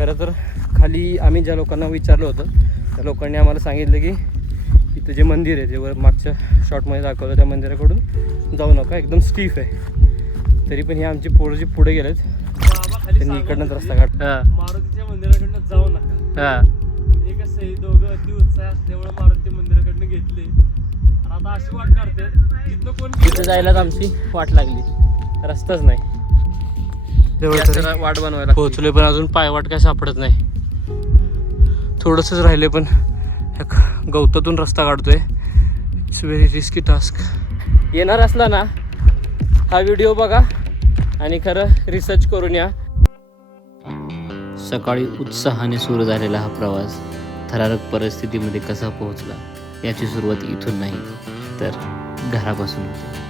खरं तर खाली आम्ही ज्या लोकांना विचारलं होतं त्या लोकांनी आम्हाला सांगितलं की इथं जे मंदिर आहे जे वर मागच्या शॉर्टमध्ये दाखवलं त्या मंदिराकडून जाऊ नका एकदम स्टीफ आहे. तरी पण ही आमची पोरं जी पुढे गेलेत त्यांनी इकडनंच रस्ता काढ हां. मारुतीच्या मंदिराकडनं जाऊ नका. हां. म्हणजे कसं आहे दोघं अति उत्साह असल्यामुळे मारुती मंदिराकडनं घेतले. आणि आता अशी वाट काढते तिथनं कोण तिथं जायलाच आमची वाट लागली. रस्ताच नाही. जरा वाट बनवायला पोहोचलोय पण अजून पायवाट काय सापडत नाही. थोडंसंच राहिले पण गवतातून रस्ता काढतोय. इट्स व्हेरी रिस्की टास्क येणार असला ना हा व्हिडिओ बघा आणि खरं रिसर्च करून या. सकाळी उत्साहाने सुरू झालेला हा प्रवास थरारक परिस्थितीमध्ये कसा पोहोचला याची सुरुवात इथून नाही तर घरापासून होते.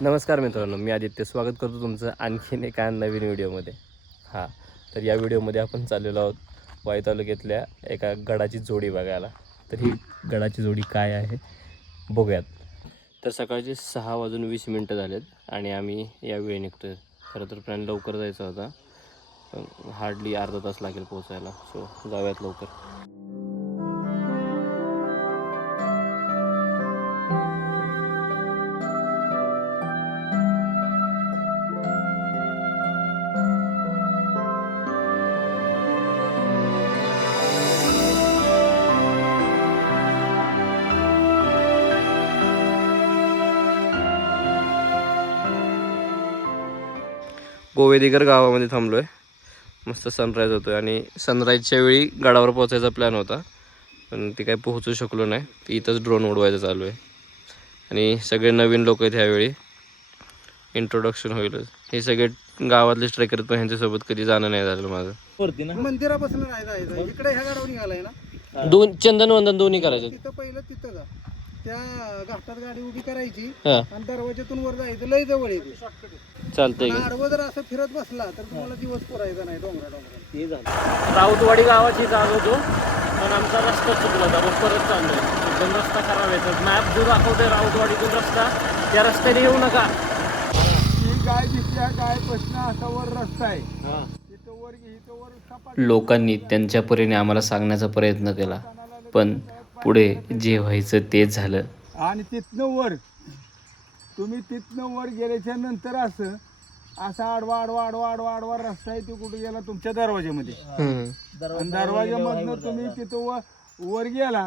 नमस्कार मित्रांनो मी आदित्य. स्वागत करतो तुमचं आणखीन एका नवीन व्हिडिओमध्ये. हां तर या व्हिडिओमध्ये आपण चाललेलो आहोत वाई तालुक्यातल्या एका गडाची जोडी बघायला. तर ही गडाची जोडी काय आहे बघूयात. तर सकाळचे सहा वाजून वीस मिनटं झालेत आणि आम्ही यावेळी निघतोय. खरं तर प्लॅन लवकर जायचा होता पण हार्डली अर्धा तास लागेल पोचायला सो जाऊयात लवकर. गोवेदिगर गावामध्ये थांबलो आहे मस्त सनराईज होतो आहे आणि सनराईजच्या वेळी गडावर पोचायचा प्लॅन होता. पण ते काही पोहोचू शकलो नाही. ते इथंच ड्रोन उडवायचं चालू आहे. आणि सगळे नवीन लोक आहेत ह्यावेळी. इंट्रोडक्शन होईलच. हे सगळे गावातले ट्रेकर पण ह्यांच्यासोबत कधी जाणं नाही झालं माझं. वरती ना? मंदिरापासून नाही जायचं. इकडे ह्या गाडावर निघालाय ना? दोन चंदन वंदन दोन्ही करायचे तिथं पहिलं तिथं जा. त्या घाटात गाडी उभी करायची हां. आणि दरवाजातून वर जायचं लय जवळ येते. चालतंय आडवं जर असं फिरत बसला तर तुम्हाला दिवस पुरायचा नाही डोंगरा डोंगरा. झालं. राऊतवाडी गावाची जात होतो पण आमचा रस्ता चुकला होता मग परत चाललोय एकदम रस्ता खराब आहे. तर मॅप जो दाखवतोय राऊतवाडीतून रस्ता त्या रस्त्याने येऊ नका. ही गाय दिसल्या गाय प्रश्न असा वर रस्ता आहे. इथं वर इथं वर सपाट लोकांनी त्यांच्या परीने आम्हाला सांगण्याचा प्रयत्न केला. पण पुढे जे व्हायचं तेच झालं. आणि तिथनं वर तुम्ही तिथनं वर गेल्याच्यानंतर असं असा आडवा आडवा आडवा आडवा आडवा रस्ता आहे तो कुठे गेला? तुमच्या दरवाजामध्ये आणि दरवाजामधनं तुम्ही तिथं वर वर गेला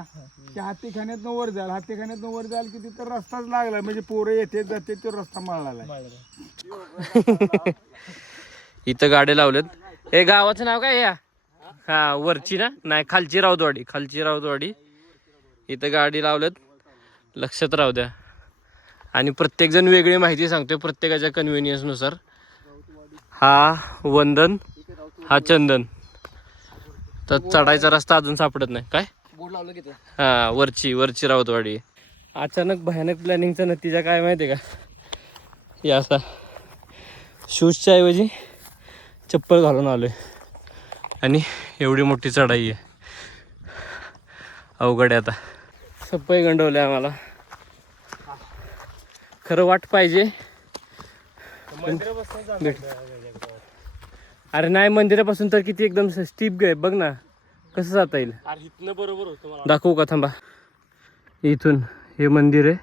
की हातीखान्यातनं वर जाल. हातीखान्यातनं वर जाल की तिथं रस्ताच लागला. म्हणजे पोरं येते जाते तो रस्ता माळाला. इथं गाड्या लावल्यात. हे गावाचं नाव काय या? हा वरची ना? नाही खालची राऊतवाडी खालची राऊतवाडी. इथं गाडी लावल्यात. लक्षात राहू द्या. आणि प्रत्येकजण वेगळी माहिती सांगतोय प्रत्येकाच्या कन्व्हिनियन्सनुसार हा वंदन हा चंदन. तर चढायचा रस्ता अजून सापडत नाही. काय? हा वरची वरची राऊतवाडी. अचानक भयानक प्लॅनिंगचा नतीजा काय माहिती आहे का? या असा शूजच्या ऐवजी चप्पल घालून आलोय. आणि एवढी मोठी चढाई आहे. अवघड आहे आता. सप्पई गंडवले आम्हाला. खरं वाट पाहिजे. अरे नाही मंदिरापासून तर किती एकदम स्टीप आहे. बघ ना कसं जाता येईल. बरोबर दाखवू का? थांबा. इथून हे मंदिर आहे.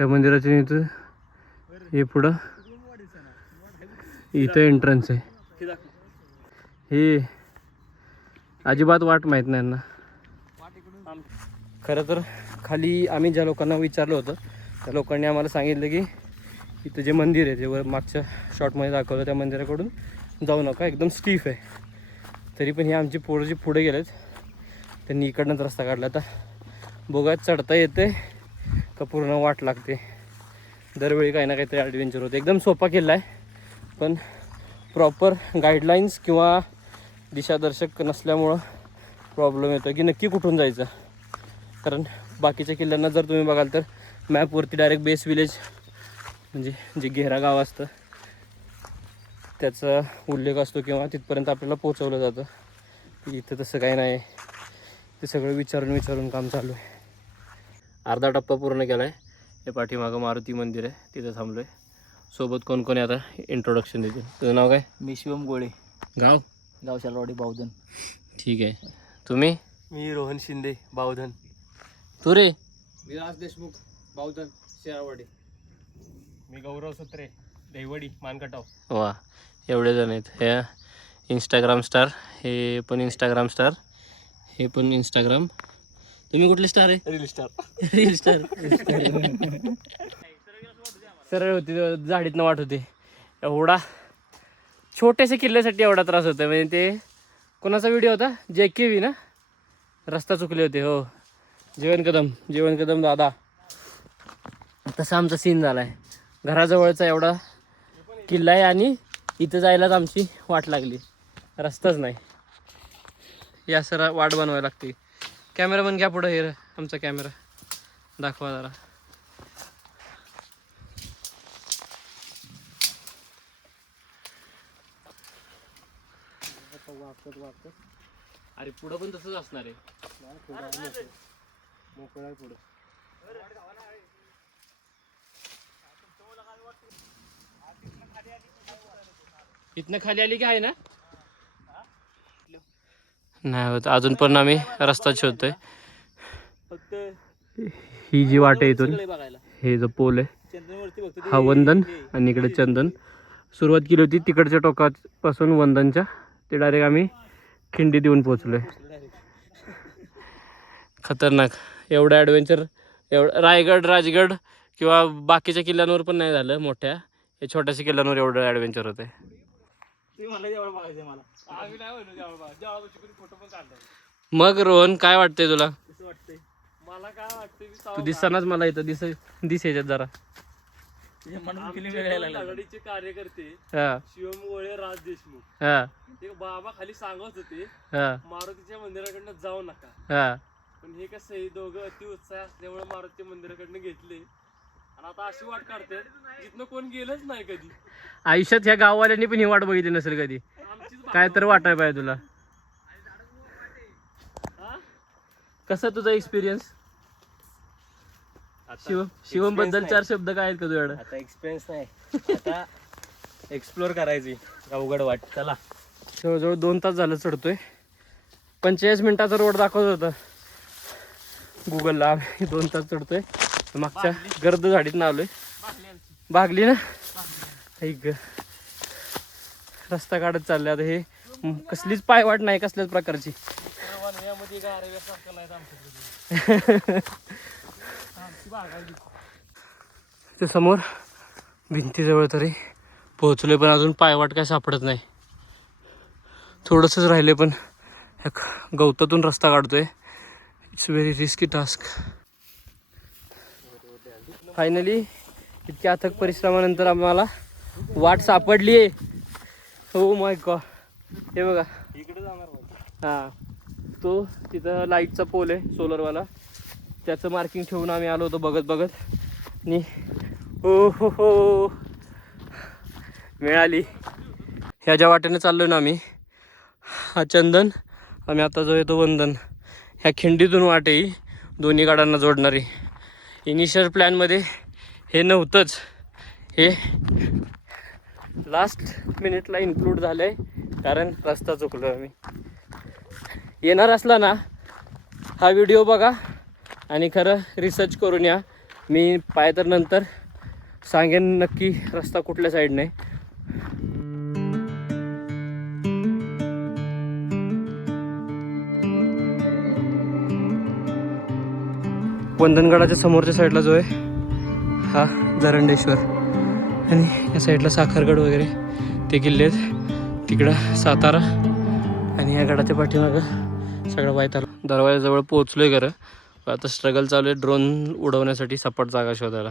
या मंदिराच्या इथून हे पुढं. इथं एंट्रन्स आहे. हे अजिबात वाट माहीत नाही ना. खरं तर खाली आम्ही ज्या लोकांना विचारलं होतं त्या लोकांनी आम्हाला सांगितलं की इथं जे मंदिर आहे जे वर मागच्या शॉर्टमध्ये दाखवलं त्या मंदिराकडून जाऊ नका एकदम स्टीफ आहे. तरी पण हे आमची पोरं जी पुढे गेलेत त्यांनी इकडनंच रस्ता काढला. आता बोगात चढता येते का पूर्ण वाट लागते. दरवेळी काही ना काहीतरी ॲडव्हेंचर होते. एकदम सोपा केला आहे पण प्रॉपर गाईडलाईन्स किंवा दिशादर्शक नसल्यामुळं प्रॉब्लेम येतो की नक्की कुठून जायचं? कारण बाकीच्या किल्ल्यांना जर तुम्ही बघाल तर मॅपवरती डायरेक्ट बेस विलेज म्हणजे जे घेरा गाव असतं त्याचा उल्लेख असतो किंवा तिथपर्यंत आपल्याला पोचवलं जातं. की इथं तसं काही नाही. ते सगळं विचारून विचारून काम चालू आहे. अर्धा टप्पा पूर्ण केला आहे हे पाठीमागं मारुती मंदिर आहे. तिथं थांबलो आहे सोबत कोण कोण आहे आता? इंट्रोडक्शन देतील. तुझं नाव काय? मी शिवम गोळे. गाव? गाव शालवाडी बावधन. ठीक आहे. तुम्ही? मी रोहन शिंदे बावधन. तू रे. विलास देशमुख बावधन शेरावाडी. मी गौरव सुत्रे देवडी मानकटाव. वा एवढे जण आहेत. हे इंस्टाग्राम स्टार हे पण इंस्टाग्राम स्टार हे पण इंस्टाग्राम तुम्ही कुठले स्टार आहे? रील स्टार रील स्टार सरळ होती झाडीतनं वाट होती. एवढा छोट्याशा किल्ल्यासाठी एवढा त्रास होता म्हणजे ते कोणाचा व्हिडिओ होता? जे के व्ही ना? रस्ता चुकले होते हो. जीवन कदम जीवन कदम दादा. तसा आमचा सीन झाला आहे घराजवळचा एवढा किल्ला आहे आणि इथं जायलाच आमची वाट लागली. रस्ताच नाही. या सर वाट बनवायला लागते. कॅमेरामन घ्या पुढं हे आमचा कॅमेरा. दाखवा जरा. अरे पुढं पण तसंच असणार आहे. मोकळा आहे पुढं. इथनं खाली आली की आहे ना? नाही होत अजून पण आम्ही रस्ता शोधतोय. फक्त ही जी वाट आहे इथून हे जो पोल आहे हा वंदन आणि इकडे चंदन. सुरुवात केली होती तिकडच्या टोकापासून वंदनच्या. ते डायरेक्ट आम्ही खिंडी देऊन पोचलोय खतरनाक. एवढं ॲडव्हेंचर एवढं रायगड राजगड किंवा बाकीच्या किल्ल्यांवर पण नाही झालं मोठ्या. हे छोट्याशा किल्ल्यांवर एवढं ॲडव्हेंचर होतं मग रोहन काय वाटतंय तुला? कसं वाटतंय? मला काय वाटतंय तू दिसतानाच मला इथं दिस दिस याच्यात जरा. आघाडीचे कार्यकर्ते हा. शिवम गोळे राज देशमुख. हा. ते बाबा खाली सांगत होते हा. मारुतीच्या मंदिराकडनं जाऊ नका. हा. पण हे कसं आहे दोघं अति उत्साह असल्यामुळे मारुतीच्या मंदिराकडनं घेतले. आणि आता अशी वाट काढतात जिथनं कोण गेलंच नाही कधी. आयुष्यात ह्या गाववाल्यांनी पण ही वाट बघितली नसेल कधी? आमचीच काय तर वाटाय पाहिजे तुला. हा? कसा तुझा एक्सपिरियन्स शिवम शिवमबद्दल चार शब्द काय आहेत का तुझ्याकडे? आता एक्सपिरियन्स नाही. आता एक्सप्लोर करायची अवघड वाट. चला. जवळजवळ दोन तास झालं चढतोय. पंचेचाळीस मिनिटाचा रोड दाखवत होता. गुगलला आम्ही दोन तास चढतोय. मागच्या गर्द झाडीत आलोय भागली ना? ऐक रस्ता काढत चालले आता हे. कसलीच पायवाट नाही कसल्याच प्रकारची. ते समोर भिंतीजवळ तरी पोहोचलोय पण अजून पायवाट काय सापडत नाही. थोडंसंच राहिले पण गवतातून रस्ता काढतोय. It's very risky task finally इतक्या अथक परिश्रमानंतर आम्हाला वाट सापडली आहे हो oh माय गॉ हे बघा. इकडे जाणार हां. तो तिथं लाईटचा पोल आहे सोलरवाला त्याचं मार्किंग ठेवून आम्ही आलो होतो बघत बघत. आणि हो हो हो मिळाली. ह्या ज्या वाटेने चाललो ना आम्ही हा चंदन. आम्ही आता जो येतो वंदन. ह्या खिंडीतून वाट आहे दोन्ही गाड्यांना जोडणारी. इनिशियल प्लॅनमध्ये हे नव्हतंच. हे लास्ट मिनिटला इन्क्लूड झालं आहे कारण रस्ता चुकलो आम्ही. येणार असला ना हा व्हिडिओ बघा आणि खरं रिसर्च करून या. मी पाय तर नंतर सांगेन नक्की रस्ता कुठल्या साईडने बंधनगडाच्या समोरच्या साईडला जो आहे हा जरंडेश्वर. आणि या साईडला साखरगड वगैरे ते किल्ले आहेत. तिकडं सातारा आणि या गडाच्या पाठीमागं सगळं वायताल आलं दरवाजाजवळ पोहोचलोय खरं आता स्ट्रगल चालू आहे ड्रोन उडवण्यासाठी सपाट जागा शोधायला.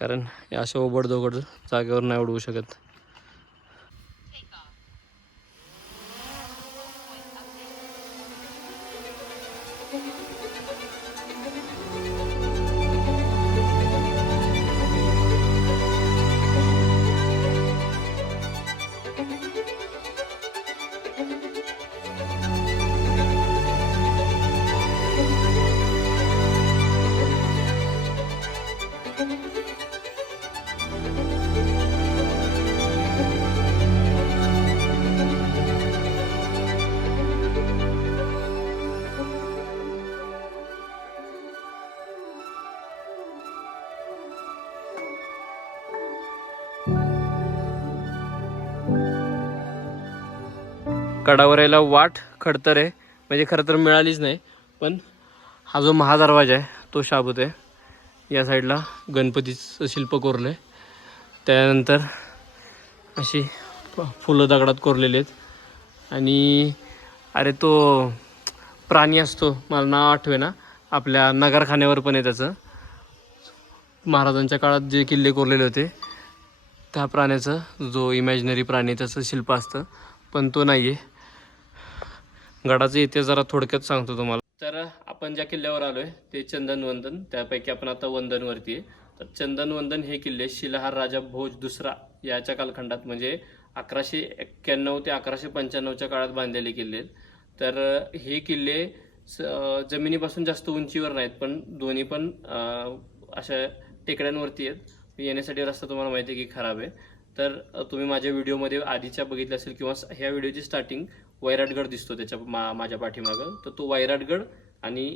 कारण या अशा ओबड दोबड जागेवर नाही उडवू शकत. गडावर यायला वाट खडतर आहे. म्हणजे खरं तर मिळालीच नाही. पण हा जो महादरवाजा आहे तो शाबूत आहे. या साईडला गणपतीचं शिल्प कोरलं आहे त्यानंतर अशी फुलं दगडात कोरलेली आहेत. आणि अरे तो प्राणी असतो मला नाव आठवे ना आपल्या नगरखान्यावर पण आहे त्याचं. महाराजांच्या काळात जे किल्ले कोरलेले होते त्या प्राण्याचं जो इमॅजिनरी प्राणी त्याचं शिल्प असतं. पण तो नाही आहे गडाचं इतिहास जरा थोडक्यात सांगतो तुम्हाला. तर आपण ज्या किल्ल्यावर आलो आहे ते चंदनवंदन त्यापैकी आपण आता वंदनवरती आहे. तर चंदनवंदन हे किल्ले शिलाहार राजा भोज दुसरा याच्या कालखंडात म्हणजे अकराशे एक्क्याण्णव ते अकराशे पंच्याण्णवच्या काळात बांधलेले किल्ले आहेत. तर हे किल्ले स जमिनीपासून जास्त उंचीवर नाहीत पण दोन्ही पण अशा टेकड्यांवरती आहेत. येण्यासाठी रस्ता तुम्हाला माहिती आहे की खराब आहे. तर तुम्ही माझ्या व्हिडिओमध्ये आधीच्या बघितलं असेल किंवा ह्या व्हिडिओची स्टार्टिंग वैराटगड दिसतो त्याच्या मा माझ्या पाठीमागं. तर तो वैराटगड आणि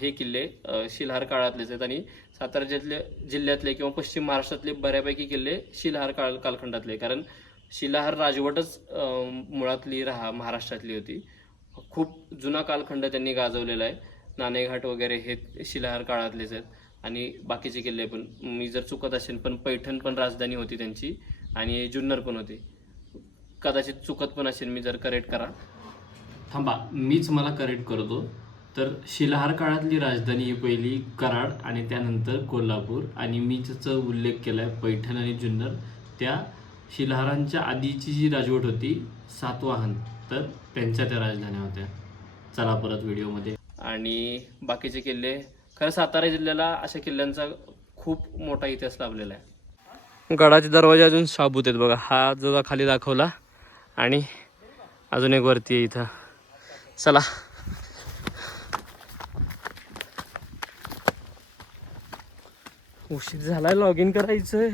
हे किल्ले शिलहार काळातलेच आहेत. आणि सातारा जिल्ह्यातले जिल्ह्यातले किंवा पश्चिम महाराष्ट्रातले बऱ्यापैकी किल्ले शिलहार काळ कालखंडातले कारण शिलाहार राजवटच मुळातली राहा महाराष्ट्रातली होती. खूप जुना कालखंड त्यांनी गाजवलेला आहे. नाणेघाट वगैरे हे शिलाहार काळातलेच आहेत. आणि बाकीचे किल्ले पण मी जर चुकत असेल पण पैठण पण राजधानी होती त्यांची. आणि जुन्नर पण होती. कदाचित चुकत पण असेल मी जर करेक्ट करा. थांबा मीच मला करेक्ट करतो. तर शिलाहार काळातली राजधानी ही पहिली कराड आणि त्यानंतर कोल्हापूर आणि मी ज्याचा उल्लेख केला आहे पैठण आणि जुन्नर. त्या शिलाहारांच्या आधीची जी राजवट होती सातवाहन तर त्यांच्या त्या राजधान्या होत्या. चला परत व्हिडिओमध्ये. आणि बाकीचे किल्ले खरं सातारा जिल्ह्याला अशा किल्ल्यांचा खूप मोठा इतिहास लाभलेला आहे. गडाचे दरवाजे अजून साबूत आहेत बघा. हा जो खाली दाखवला आणि अजून एक वरती आहे इथं. चला. उशीर झालाय लॉग इन करायचं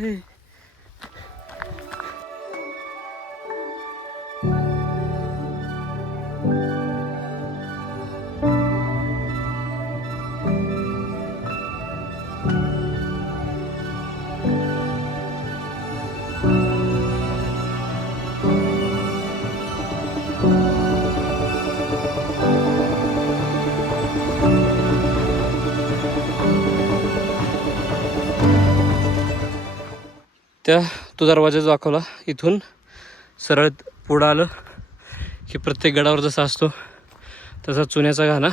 त्या तो दरवाजा दाखवला इथून सरळ पुढं आलं. की प्रत्येक गडावर जसा असतो तसा चुन्याचा घाणा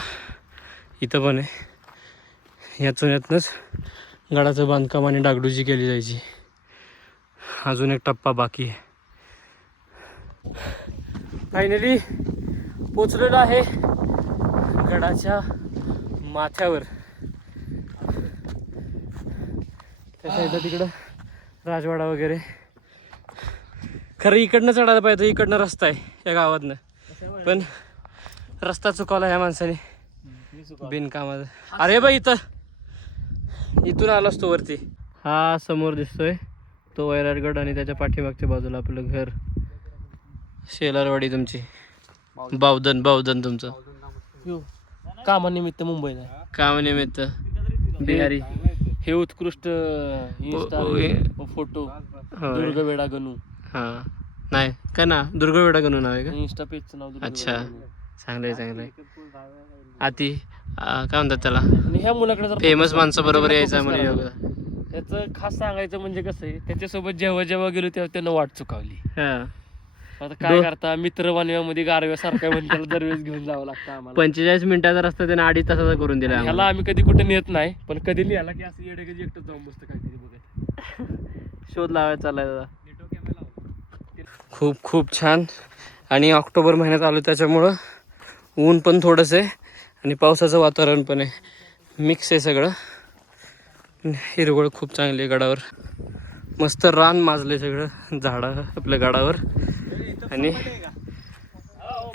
इथं पण आहे. या चुन्यातनंच गडाचं बांधकाम आणि डागडुजी केली जायची. अजून एक टप्पा बाकी आहे. फायनली पोचलेलो आहे गडाच्या माथ्यावर. त्या साईडला तिकडं राजवाडा वगैरे. खरं इकडनं चढायला पाहिजे इकडनं रस्ता आहे या गावातनं. पण रस्ता चुकवला ह्या माणसाने. बिनकामाचा. अरे बा इथं. इथून आलो असतो वरती. हा समोर दिसतोय. तो वैराटगड आणि त्याच्या पाठीमागच्या बाजूला आपलं घर. शेलारवाडी तुमची. बावधन बावधन तुमचं. कामानिमित्त मुंबईला कामानिमित्त. बिहारी. हे उत्कृष्ट इंस्टा फोटो. दुर्गवेडा गणू हां नाही काय ना दुर्गवेडा गणू नाव आहे का? इंस्टा पेजचं नाव अच्छा. चांगलं आहे चांगलं आहे आती काय म्हणतात त्याला? आणि ह्या मुलाकडे जर फेमस माणसं बरोबर यायचं focus म्हणे करावा. योगा. त्याचं खास सांगायचं म्हणजे कसं आहे त्याच्यासोबत जेव्हा जेव्हा गेलो तेव्हा त्यानं वाट चुकावली. हां. आता काय दो- करता? मित्रमध्ये गारव्यासारखा म्हणजे त्याला दरवेळेस घेऊन जावं लागतं आम्हाला. पंचेचाळीस मिनिटाचा रस्ता त्याने अडीच तासाचा करून दिला ह्याला आम्हाला. आम्ही कधी कुठे नेत नाही पण कधी लिहायला की असं येडे कधी एकटं जाऊन बसतं काहीतरी बघत. शोध लावायचा चाललाय दादा. खूप खूप छान. आणि ऑक्टोबर महिन्यात आलो त्याच्यामुळं ऊन पण थोडंसं आहे आणि पावसाचं वातावरण पण आहे. मिक्स आहे सगळं. हिरवळ खूप चांगली आहे गडावर. मस्त रान माजले सगळं झाडं आपल्या गडावर. आणि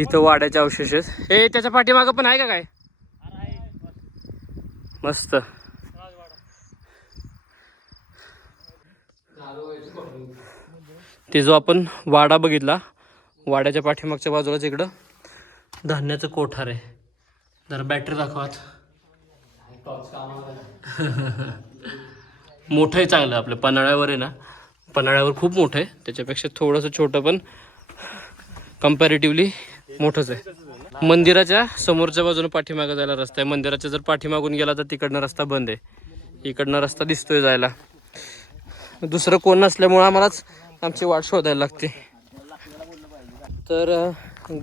इथं वाड्याचे अवशेष आहेत. हे त्याच्या पाठीमागं पण आहे का काय? मस्त. ते जो आपण वाडा बघितला वाड्याच्या पाठीमागच्या बाजूलाच इकडं धान्याचं कोठार आहे. जरा बॅटरी दाखवात मोठं आहे चांगलं आपलं. पन्हाळ्यावर आहे ना. पन्हाळ्यावर खूप मोठं आहे त्याच्यापेक्षा थोडंसं छोटं पण कम्पॅरेटिव्हली मोठंच आहे. मंदिराच्या समोरच्या बाजूने पाठीमागं जायला रस्ता आहे. मंदिराच्या जर पाठीमागून गेला तर तिकडनं रस्ता बंद आहे. इकडनं रस्ता दिसतोय जायला. दुसरं कोण नसल्यामुळं आम्हालाच आमची वाट शोधायला लागते. तर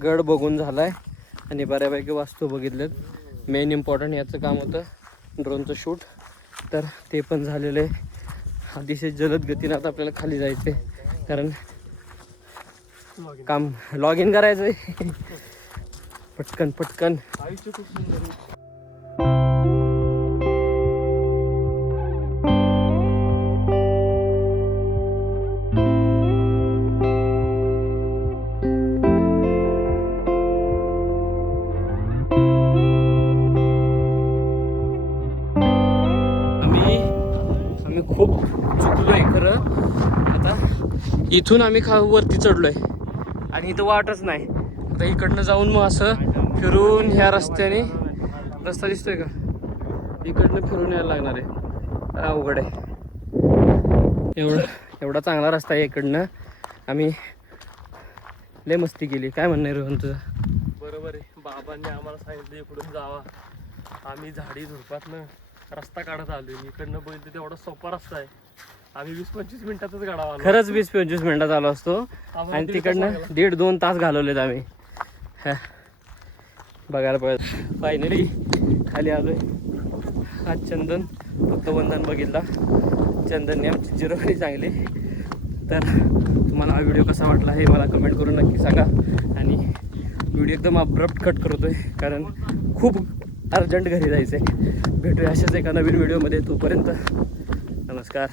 गड बघून झालाय. आणि बऱ्यापैकी वास्तू बघितलेत. मेन इम्पॉर्टंट याचं काम होतं. ड्रोनचं शूट तर ते पण झालेलं आहे. अतिशय जलद गतीनं आता आपल्याला खाली जायचं आहे कारण काम लॉग इन करायचं आहे पटकन पटकन. इथून आम्ही खा वरती चढलोय. आणि इथं वाटच नाही. आता इकडनं जाऊन मग असं फिरून ह्या रस्त्याने रस्ता दिसतोय का? इकडनं फिरून यायला लागणार आहे. अवघड आहे. एवढा एवढा चांगला रस्ता आहे इकडनं. आम्ही लय मस्ती केली. काय म्हणणं रोहन तुझं? बरोबर आहे. बाबांनी आम्हाला सांगितलं इकडून जावा. आम्ही झाडी झुडपातनं रस्ता काढत आलो इकडनं बघितलं तेवढा सोपा रस्ता आहे. आम्ही वीस पंचवीस मिनिटातच गाडा आलो खरंच वीस पंचवीस मिनिटात आलो असतो. आणि तिकडनं. दीड दोन तास घालवलेत आम्ही. हा. बघायला पाहिजे फायनली खाली आलोय. आज चंदन फक्त वंदन बघितला चंदनने आमची जिरोवाणी चांगली तर तुम्हाला हा व्हिडिओ कसा वाटला हे मला कमेंट करून नक्की सांगा. आणि व्हिडिओ एकदम अब्रप्ट कट करतोय कारण खूप अर्जंट घरी जायचं आहे भेटूया अशाच एका नवीन व्हिडिओमध्ये तोपर्यंत नमस्कार.